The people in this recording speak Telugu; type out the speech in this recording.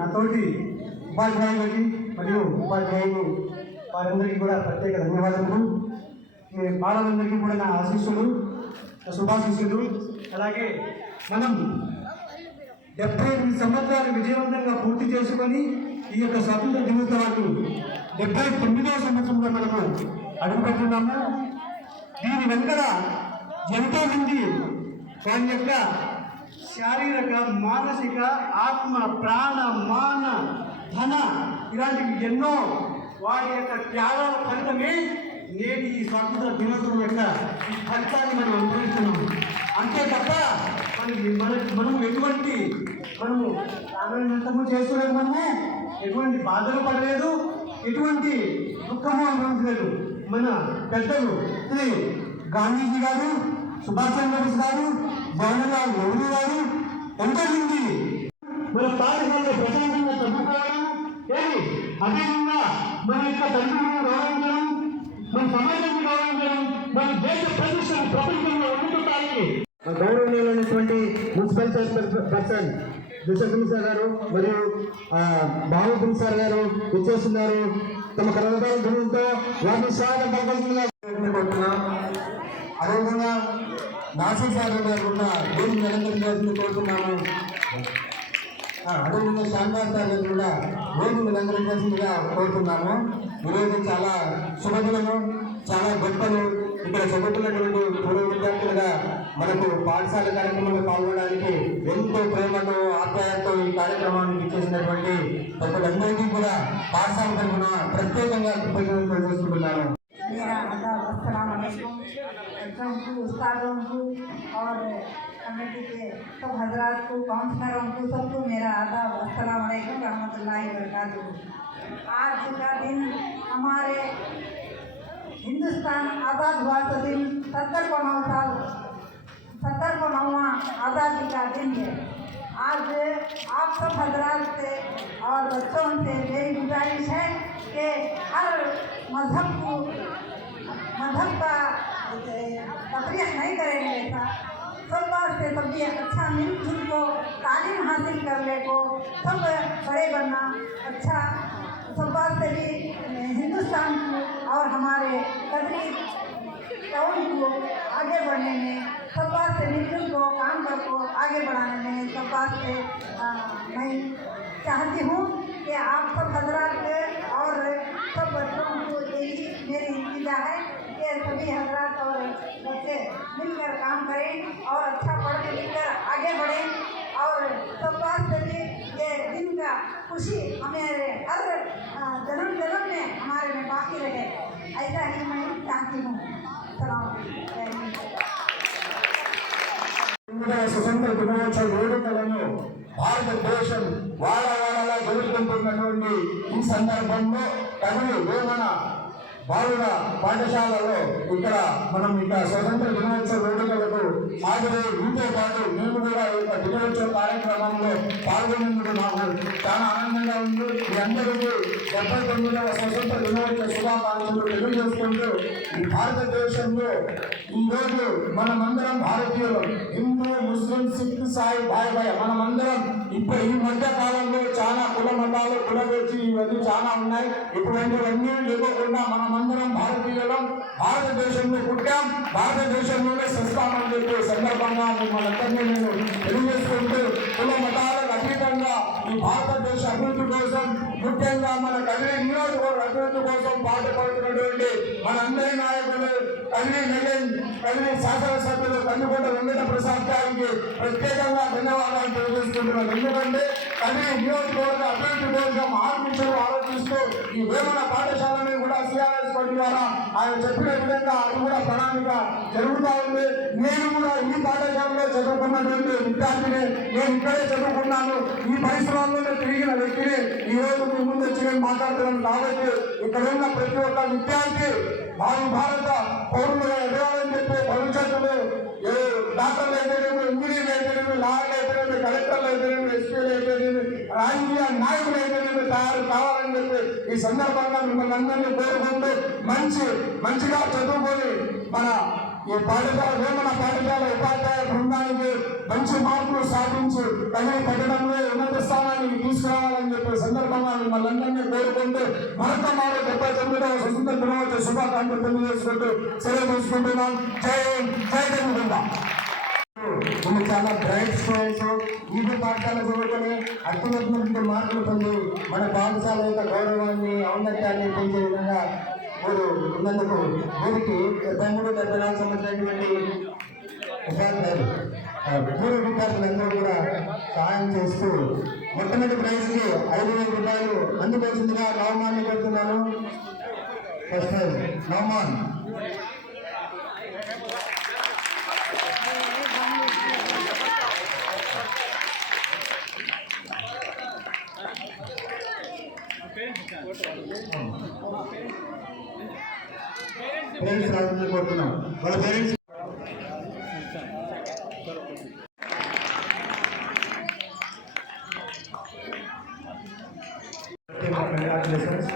నాతోటి ఉపాధ్యాయులకి మరియు ఉపాధ్యాయులు వారందరికీ కూడా ప్రత్యేక ధన్యవాదములు. ఈ బాలలందరికీ కూడా నా ఆశీస్సులు శుభాశీస్సులు. అలాగే మనం డెబ్బై ఎనిమిది సంవత్సరాలు విజయవంతంగా పూర్తి చేసుకొని ఈ యొక్క స్వాతంత్ర దినోత్సవాన్ని డెబ్బై తొమ్మిదవ సంవత్సరంలో మనము అడుగుపెట్టున్నాము దీని వెనుక ఎంతో మంది వారి యొక్క శారీరక మానసిక ఆత్మ ప్రాణ మాన ధన ఇలాంటివి ఎన్నో వారి యొక్క త్యాగాల ఫలితమే నేటి ఈ స్వాతంత్ర దినోత్సవం యొక్క ఈ ఫలితాన్ని మనం అనుభవిస్తున్నాము అంతే తప్ప మనకి మన మనం ఎటువంటి మనము ఆనందము చేసుకోలేదు మనము. ఎటువంటి బాధలు పడలేదు. ఎటువంటి దుఃఖము అనుభవించలేదు. మన పెద్దలు శ్రీ గాంధీజీ గారు సుభాష్ చంద్రబోస్ గారు జవహర్లాల్ నెహ్రూ గారు ఎంతో మంది మన పాఠశాలలో ప్రశాంతంగా చదువుకోవడం ఏమి అదేవిధంగా మన యొక్క తండ్రులను గౌరవించడం మన సమాజాన్ని గౌరవించడం మన దేశ ప్రతిష్టను ప్రపంచంలో ఉండుతానికి గౌరవనీయులైనటువంటి మున్సిపల్ చైర్పర్సన్ దిశగురు సార్ గారు మరియు బాబు సార్ గారు విచ్చేస్తున్నారు. తమ కరవదాల ధనులతో వారిని స్వాగతం కోరుతున్నాం అదేవిధంగా నాసిక్ సార్ గారు కూడా దీన్ని అలంకరించాల్సింది కోరుతున్నాము. ఆ, అదేవిధంగా శాంతార్ సార్ కూడా కూడా నిరంతరం అలంకరించాల్సిందిగా కోరుతున్నాము. ఈరోజు చాలా శుభదినము చాలా గొప్పలు. ఇక్కడ చదువుతున్నటువంటి పూర్వ విద్యార్థులుగా మనకు పాఠశాల కార్యక్రమంలో పాల్గొనడానికి ఎంతో ప్రేమతో ఆప్యాయతతో ఈ కార్యక్రమానికి ఇచ్చేసినటువంటి ప్రజలందరికీ కూడా పాఠశాల తరఫున ప్రత్యేకంగా కృతజ్ఞతలు తెలియజేసుకుంటున్నాను को उस्तादों को और कमेटी के सब हजरात को काउंसलरों को सबको मेरा अदा अस्सलाम वालेकुम रहमतुल्लाहि आज का दिन हमारे हिंदुस्तान आज़ाद हुआ तो दिन सत्तर को नौ साल सत्तर को नौवा आज़ादी का दिन है आज आप सब हजरात से और बच्चों से मेरी गुजारिश है कि हर मज़हब को मज़हब का तफरीह नहीं करेंगे ऐसा। सब बात से सब भी अच्छा मिलजुल को तालीम हासिल करने को सब बड़े बनना अच्छा। सब बात से भी हिंदुस्तान को और हमारे कदरी टाउन को आगे बढ़ने में सब बात से मिलजुल को काम कर को आगे बढ़ाने में सब बात से आ, मैं चाहती हूँ कि आप सब हजरात और सब बच्चों को यही मेरी इल्तिजा है कि सभी हजरात बच्चे मिलकर काम करें और अच्छा पढ़ के लिखकर आगे बढ़ें और सब बात से भी ये दिन का खुशी हमारे हर आ, जन्म जन्म में हमारे में बाकी रहे ऐसा ही मैं चाहती हूँ सलाम जय हिंद ఇండియా స్వతంత్ర దినోత్సవ వేడుకలను భారతదేశం వాడవాడలా జరుపుకుంటున్నటువంటి ఈ సందర్భంలో తగిన వేమన బాలుర పాఠశాలలో ఇక్కడ మనం ఇక స్వతంత్ర దినోత్సవ వేడుకలకు హాజరై మీతో పాటు మేము కూడా ఈ యొక్క దినోత్సవ కార్యక్రమంలో పాల్గొనేందుకు నాకు చాలా ఆనందంగా ఉంది. మీ అందరికీ డెబ్బై తొమ్మిదవ స్వతంత్ర దినోత్సవ శుభాకాంక్షలు తెలియజేసుకుంటూ ఈ భారతదేశంలో ఈరోజు మనమందరం భారతీయులు. హిందూ ముస్లిం సిక్ సాయి భాయ్ భాయ్ మనమందరం ఇప్పుడు ఈ మధ్య కాలంలో చాలా కుల మతాలు కులగొచ్చి ఇవన్నీ చాలా ఉన్నాయి. ఇటువంటివన్నీ లేకోకుండా మనమందరం భారతీయులం భారతదేశంలో పుట్టాం భారతదేశంలోనే సంస్థానం చెప్పే సందర్భంగా మిమ్మల్ని నేను తెలియజేసుకుంటూ కుల మతాలకు అతీతంగా ఈ భారతదేశ అభివృద్ధి కోసం ముఖ్యంగా మన కదిరి నియోజకవర్గ అభివృద్ధి కోసం పాటుపడుతున్నటువంటి మనందరి నాయకులు కదిరి మెల్లెన్ కదిరి శాసనసభ్యులు కందుకొండ వెంకట ప్రసాద్ గారికి ప్రత్యేకంగా ధన్యవాదాలు తెలియజేసుకుంటున్నాను. ఎందుకంటే కదిరి నియోజకవర్గ అభివృద్ధి కోసం ఆర్మిషలు ఆలోచిస్తూ ఈ వేమన పాఠశాలని కూడా సిఆర్ఎస్ పని ద్వారా ఆయన చెప్పిన విధంగా అది కూడా ప్రణాళిక జరుగుతూ ఉంది. నేను కూడా ఈ పాఠశాలలో చదువుకున్నటువంటి విద్యార్థిని నేను ఇక్కడే చదువుకున్నాను. ఈ పరిసరాల్లోనే తిరిగిన వ్యక్తిని ఈ రోజు మీ ముందు వచ్చి నేను మాట్లాడుతున్నాను. కాబట్టి ఇక్కడ ఉన్న ప్రతి ఒక్క విద్యార్థి భావి భారత పౌరులుగా ఎదగాలని చెప్పి భవిష్యత్తులో ఏ డాక్టర్లు అయితేనేమి ఇంజనీర్లు అయితేనేమి లాయర్లు అయితేనేమి కలెక్టర్లు అయితేనేమి ఎస్పీలు అయితేనేమి రాజకీయ నాయకులు అయితేనేమి తయారు కావాలని చెప్పి ఈ సందర్భంగా మిమ్మల్ని అందరినీ కోరుకుంటూ మంచి మంచిగా చదువుకొని మన ఈ పాఠశాల వేమన పాఠశాల ఉపాధ్యాయ బృందానికి మంచి మార్కులు సాధించి తగిన పట్టడంలో ఉన్నత తీసుకురావాలని చెప్పే సందర్భంగా మిమ్మల్ని అందరినీ కోరుకుంటూ మరొక మారు డెబ్బై తొమ్మిదవ స్వతంత్ర దినోత్సవ శుభాకాంక్షలు తెలియజేసుకుంటూ సెలవు తీసుకుంటున్నాం. జై జై తెలుగుందా వీళ్ళు చాలా బ్రైట్ స్టూడెంట్స్ ఈదు పాఠశాల చదువుకొని అత్యున్నతమైన మార్కులు పొంది మన పాఠశాల యొక్క గౌరవాన్ని ఔన్నత్యాన్ని పెంచే విధంగా మీరు ఉన్నందుకు వీరికి డెబ్బై మూడు డెబ్బై నాలుగు సంవత్సరాలటువంటి ఉపాధ్యాయులు పూర్వ విద్యార్థులందరూ కూడా సహాయం చేస్తూ మొట్టమొదటి ప్రైజ్కి ఐదు వేల రూపాయలు అందుకోసిందిగా నవమాన్ని పెడుతున్నాను ఫస్ట్ ప్రైజ్ నవమాన్ పేరెంట్స్ రావాలని కోరుతున్నాం. వాళ్ళ పేరెంట్స్ కంగ్రాచులేషన్స్